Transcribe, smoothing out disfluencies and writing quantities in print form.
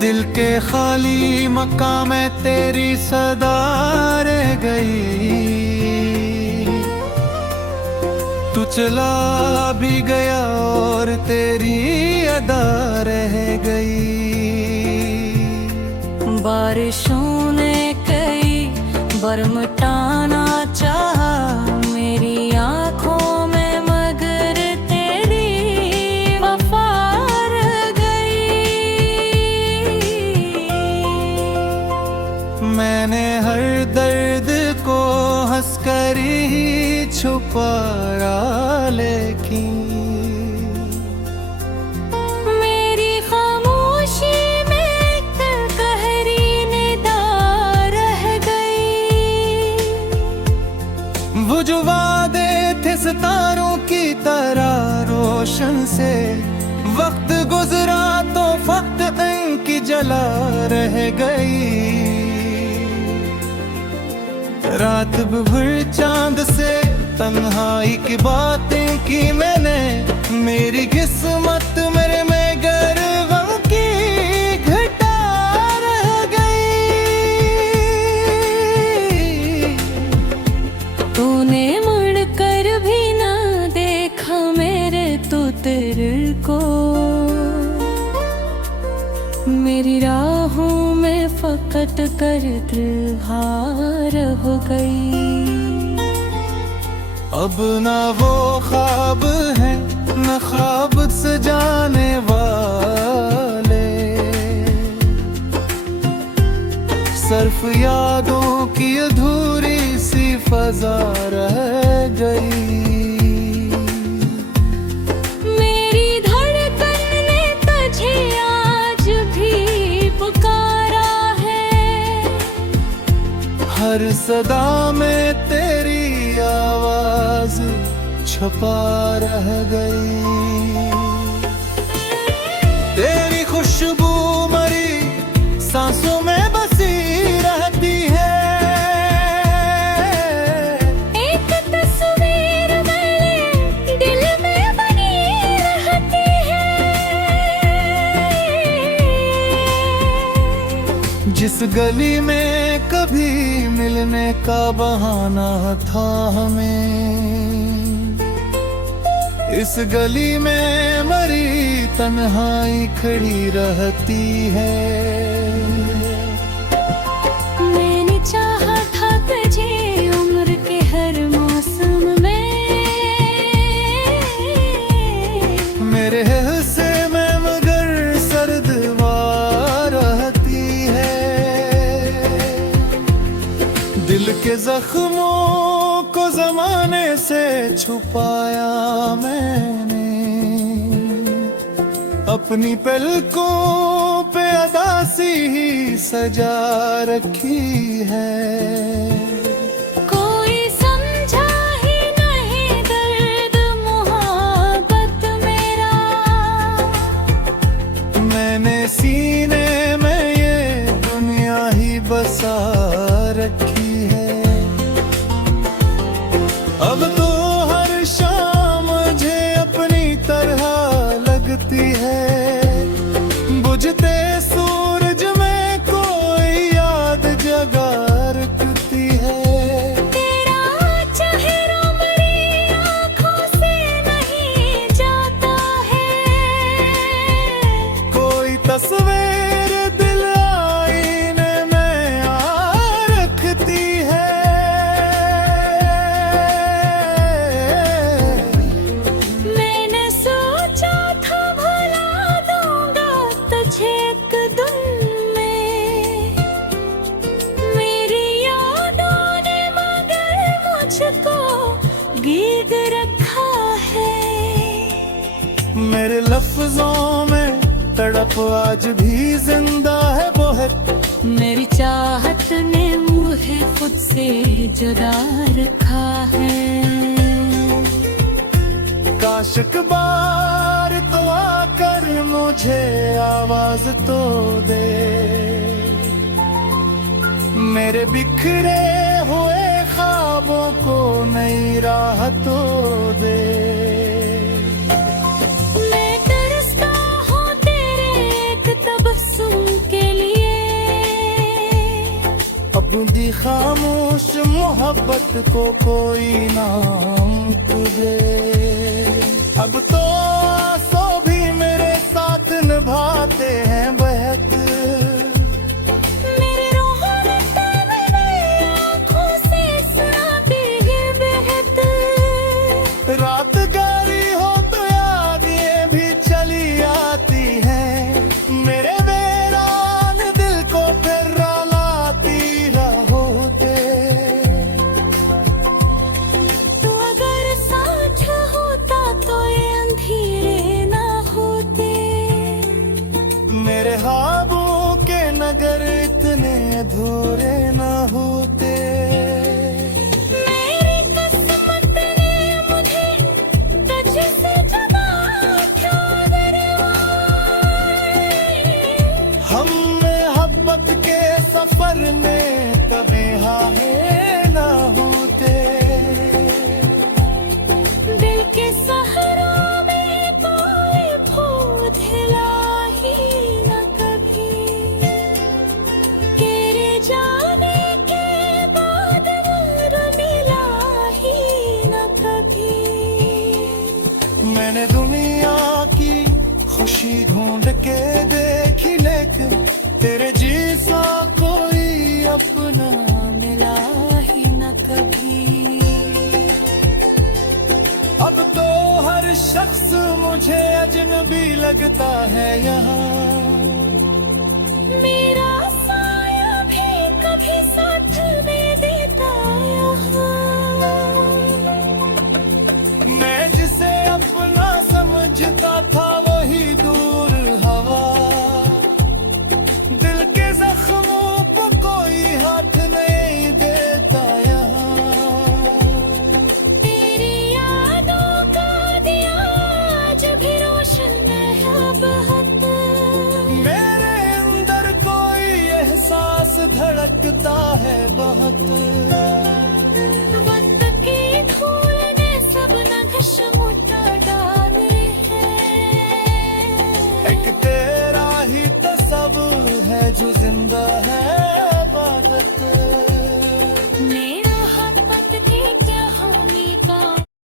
दिल के खाली मकाम में तेरी सदा रह गई। तू चला भी गया और तेरी अदा रह गई। बारिशों ने कई बरमटाना चाहा मेरी आँखों में, मगर तेरी वफा रह गई। मैंने हर दर्द को हंसकर ही छुपाया, लेकिन मेरी खामोशी में एक गहरी निदा रह गई। वो जो वादे थे सितारों की तरह रोशन से, वक्त गुजरा तो फक्त इनकी जला रह गई। रात भर चांद से तन्हाई की बातें की मैंने, मेरी किस्मत मेरे में गम की घटा रह गई। तूने मुड़ कर भी ना देखा मेरे तो तेरे को, मेरी राहों में फकत कर दिल हार हो गई। अब ना वो ख्वाब है न ख्वाब सजाने वाले, सिर्फ यादों की अधूरी सी फजा रह गई। मेरी धड़कन ने तुझे आज भी पुकारा है, हर सदा में तेरी आवाज छुपा रह गई। तेरी खुशबू मरी सांसों में बसी रहती है, एक तस्वीर मेरे दिल में बनी रहती है। जिस गली में कभी मिलने का बहाना था हमें, इस गली में मरी तन्हाई खड़ी रहती है। मैंने चाहा था तुझे उम्र के हर मौसम में, मेरे हिस्से में मगर सर्द हवा रहती है। दिल के जख्मों को जमाने से छुपाया मैंने, अपनी पलकों पे अदासी ही सजा रखी है। कोई समझा ही नहीं दर्द मोहब्बत मेरा, मैंने सीने में ये दुनिया ही बसा रखी है। अब तो हर शाम मुझे अपनी तरह लगती है, बुझते सूरज में कोई याद जगा रखती है। तेरा चेहरा मेरी आँखों से नहीं जाता है, कोई तस्वीर दिल आईने में आ रखती है। मैंने सोचा था भुला दूंगा तुझे एक दिन में, मेरी यादों ने मगर मुझको गीत रखा है। मेरे लफ्जों में तड़प आज भी जिंदा है बहुत, मेरी चाहत ने मुझे खुद से जुदा रखा है। काश एक बार तो आकर मुझे आवाज तो दे, मेरे बिखरे हुए ख्वाबों को नई राह तो दे। मैं तरसता हूँ तेरे एक तबस्सुम के खामोश मोहब्बत को कोई नाम तू दे। अब तो आंसू भी मेरे साथ निभाते हैं बहक। मेरे रोने तेरे आँखों से सुनाती है बहक। रात गहरी हो तो याद ये भी चली आती है, मेरे वीरान दिल को फिर रुलाती रहोते। तू अगर साथ होता तो ये अंधेरे ना होते। मेरे ख्वाबों के नगर इतने अधूरे न होते। मेरी किस्मत ने मुझे तुझसे जुदा क्यों करवाई। हम मोहब्बत के सफर में कभी हारे न होते। दिल के सहरों में कोई फूला ही न कभी। तेरे जाने के बाद नूर मिला ही न कभी। मैंने दुनिया की खुशी ढूंढ के देखी, लेकिन तेरे जैसा कोई अपना मिला ही न कभी। अब तो हर शख्स मुझे अजनबी लगता है यहाँ। मेरा साया भी कभी साथ में